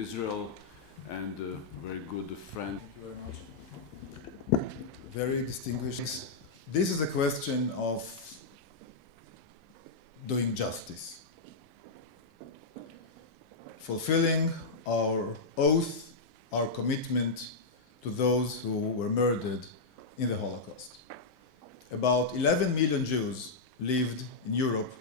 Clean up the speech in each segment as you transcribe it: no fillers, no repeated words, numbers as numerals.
Israel and a very good friend. Thank you very much. Very distinguished. This is a question of doing justice, fulfilling our oath, our commitment to those who were murdered in the Holocaust. About 11 million Jews lived in Europe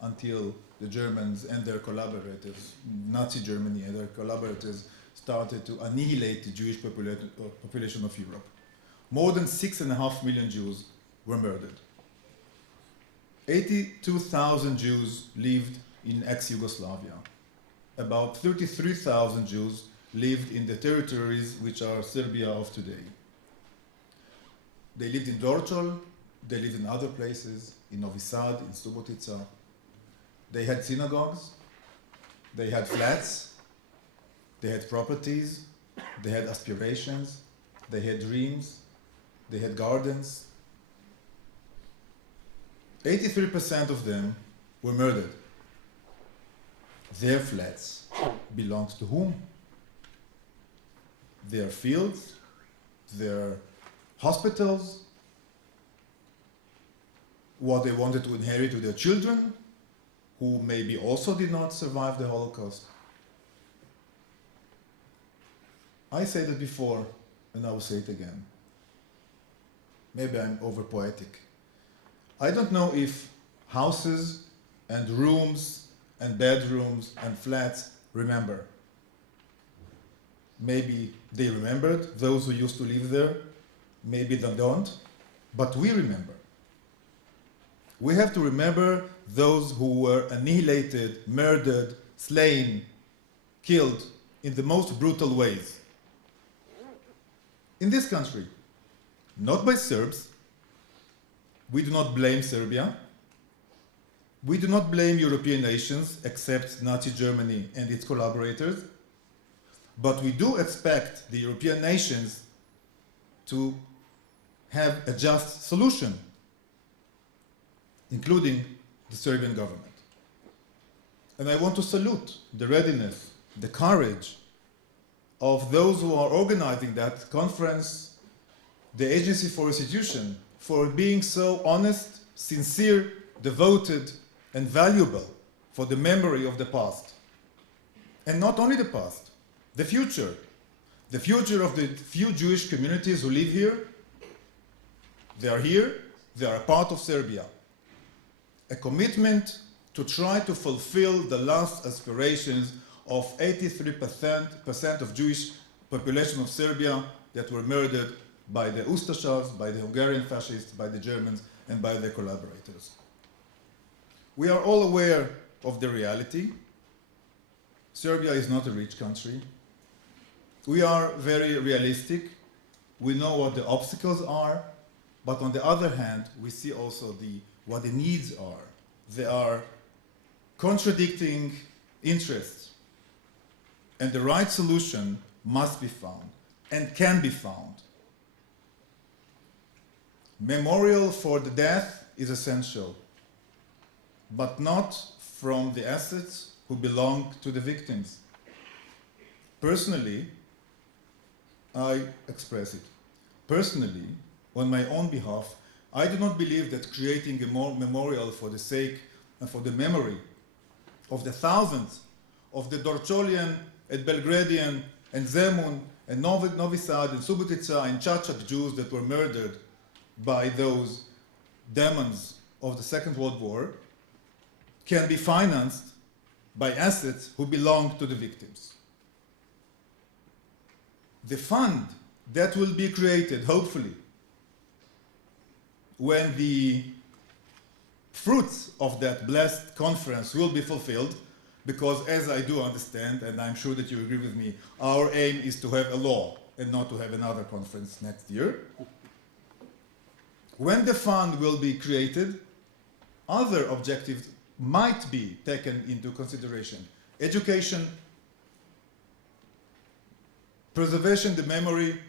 until the Germans and their collaborators, Nazi Germany and their collaborators, started to annihilate the Jewish population of Europe. More than 6.5 million Jews were murdered. 82,000 Jews lived in ex-Yugoslavia. About 33,000 Jews lived in the territories which are Serbia of today. They lived in Dorčol, they lived in other places, in Novi Sad, in Subotica. They had synagogues, they had flats, they had properties, they had aspirations, they had dreams, they had gardens. 83% of them were murdered. Their flats belonged to whom? Their fields, their hospitals, what they wanted to inherit to their children, who maybe also did not survive the Holocaust. I said it before, and I will say it again. Maybe I'm over-poetic. I don't know if houses and rooms and bedrooms and flats remember. Maybe they remembered, those who used to live there. Maybe they don't, but we remember. We have to remember those who were annihilated, murdered, slain, killed in the most brutal ways. In this country, not by Serbs. We do not blame Serbia. We do not blame European nations except Nazi Germany and its collaborators. But we do expect the European nations to have a just solution, including the Serbian government. And I want to salute the readiness, the courage of those who are organizing that conference, the Agency for Restitution, for being so honest, sincere, devoted, and valuable for the memory of the past. And not only the past, the future of the few Jewish communities who live here. They are here, they are a part of Serbia. A commitment to try to fulfill the last aspirations of 83% of Jewish population of Serbia that were murdered by the Ustashas, by the Hungarian fascists, by the Germans, and by their collaborators. We are all aware of the reality. Serbia is not a rich country. We are very realistic. We know what the obstacles are, but on the other hand, we see also what the needs are. There are contradicting interests, and the right solution must be found and can be found. Memorial for the death is essential, but not from the assets who belong to the victims. Personally, I express it. Personally, on my own behalf, I do not believe that creating a memorial for the sake and for the memory of the thousands of the Dorčolian and Belgradian and Zemun and Novi Sad and Subotica and Čačak Jews that were murdered by those demons of the Second World War can be financed by assets who belong to the victims. The fund that will be created, hopefully, when the fruits of that blessed conference will be fulfilled, because as I do understand, and I'm sure that you agree with me, our aim is to have a law and not to have another conference next year. When the fund will be created, other objectives might be taken into consideration. Education, preservation, the memory,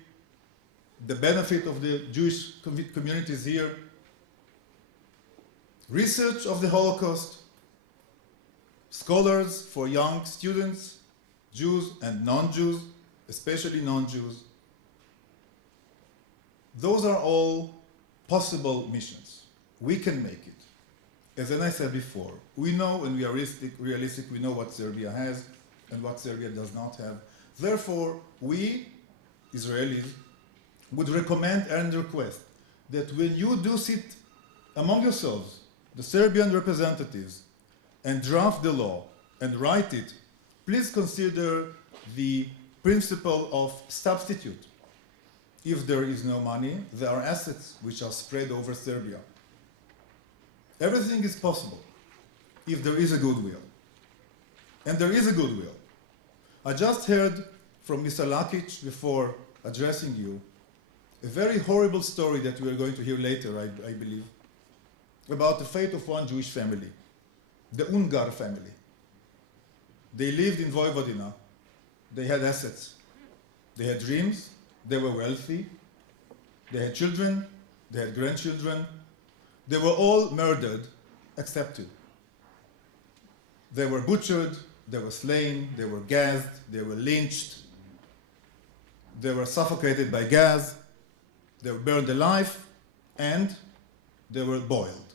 the benefit of the Jewish communities here, research of the Holocaust, scholars for young students, Jews and non-Jews, especially non-Jews. Those are all possible missions. We can make it. As I said before, we know, and we are realistic, we know what Serbia has and what Serbia does not have. Therefore, we, Israelis, would recommend and request that when you do sit among yourselves, the Serbian representatives, and draft the law and write it, please consider the principle of substitute. If there is no money, there are assets which are spread over Serbia. Everything is possible if there is a goodwill. And there is a goodwill. I just heard from Mr. Lakic before addressing you a very horrible story that we are going to hear later, I believe, about the fate of one Jewish family, the Ungar family. They lived in Vojvodina. They had assets. They had dreams. They were wealthy. They had children. They had grandchildren. They were all murdered, except two. They were butchered. They were slain. They were gassed. They were lynched. They were suffocated by gas. They were burned alive. And they were boiled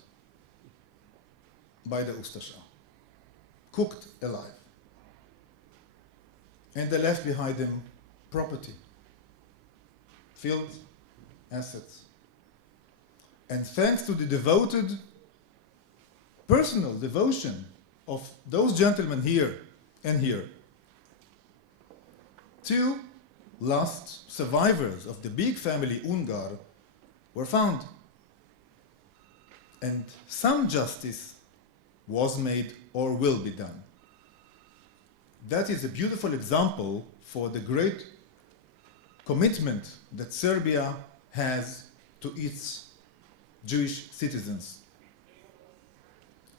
by the Ustasha, cooked alive. And they left behind them property, fields, assets. And thanks to the devoted, personal devotion of those gentlemen here and here, two last survivors of the big family Ungar were found. And some justice was made or will be done. That is a beautiful example for the great commitment that Serbia has to its Jewish citizens.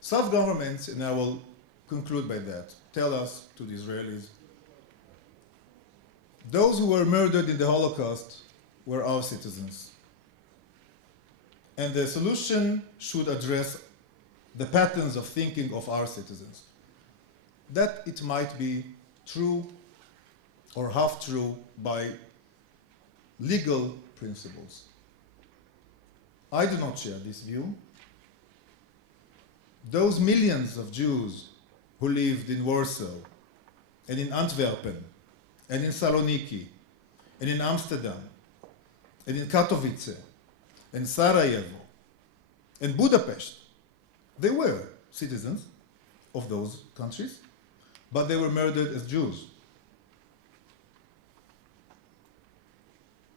Self-governments, and I will conclude by that, tell us, to the Israelis, those who were murdered in the Holocaust were our citizens. And the solution should address the patterns of thinking of our citizens. That it might be true or half true by legal principles. I do not share this view. Those millions of Jews who lived in Warsaw and in Antwerpen and in Saloniki and in Amsterdam and in Katowice and Sarajevo and Budapest, they were citizens of those countries, but they were murdered as Jews.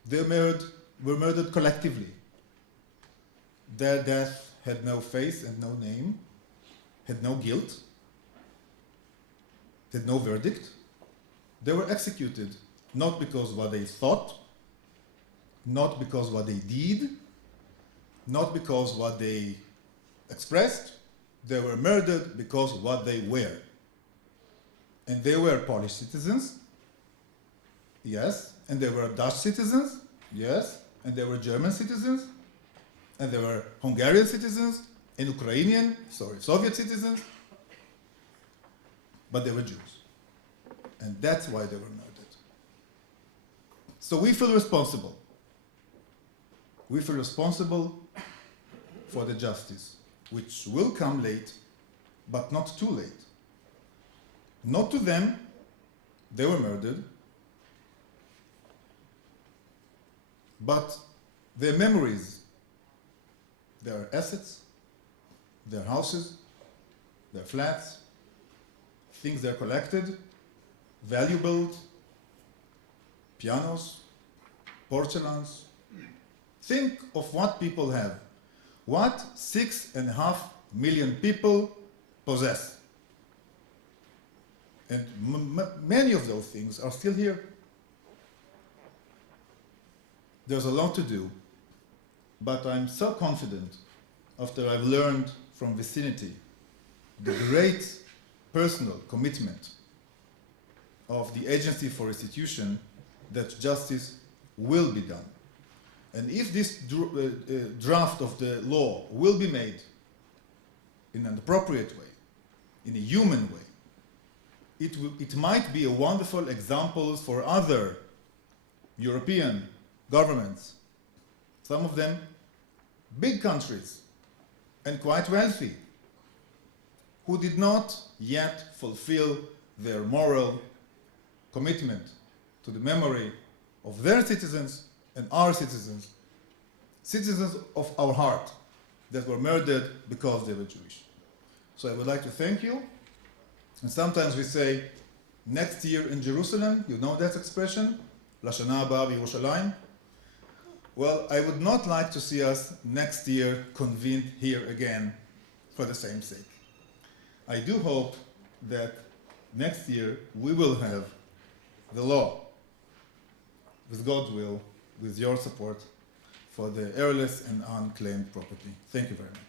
They were murdered collectively. Their death had no face and no name, had no guilt, had no verdict. They were executed not because what they thought, not because what they did, not because what they expressed. They were murdered because what they were. And they were Polish citizens, yes, and they were Dutch citizens, yes, and they were German citizens, and they were Hungarian citizens, and Ukrainian, Soviet citizens, but they were Jews. And that's why they were murdered. So we feel responsible. We feel responsible for the justice, which will come late, but not too late. Not to them, they were murdered, but their memories, their assets, their houses, their flats, things they collected, valuables, pianos, porcelains. Think of what people have, what 6.5 million people possess. And many of those things are still here. There's a lot to do, but I'm so confident after I've learned from vicinity the great personal commitment of the Agency for Restitution that justice will be done. And if this draft of the law will be made in an appropriate way, in a human way, it might be a wonderful example for other European governments, some of them big countries and quite wealthy, who did not yet fulfill their moral commitment to the memory of their citizens and our citizens, citizens of our heart, that were murdered because they were Jewish. So I would like to thank you. And sometimes we say, next year in Jerusalem, you know that expression? Lashana haba b'Yerushalayim. Well, I would not like to see us next year convened here again for the same sake. I do hope that next year we will have the law, with God's will, with your support, for the heirless and unclaimed property. Thank you very much.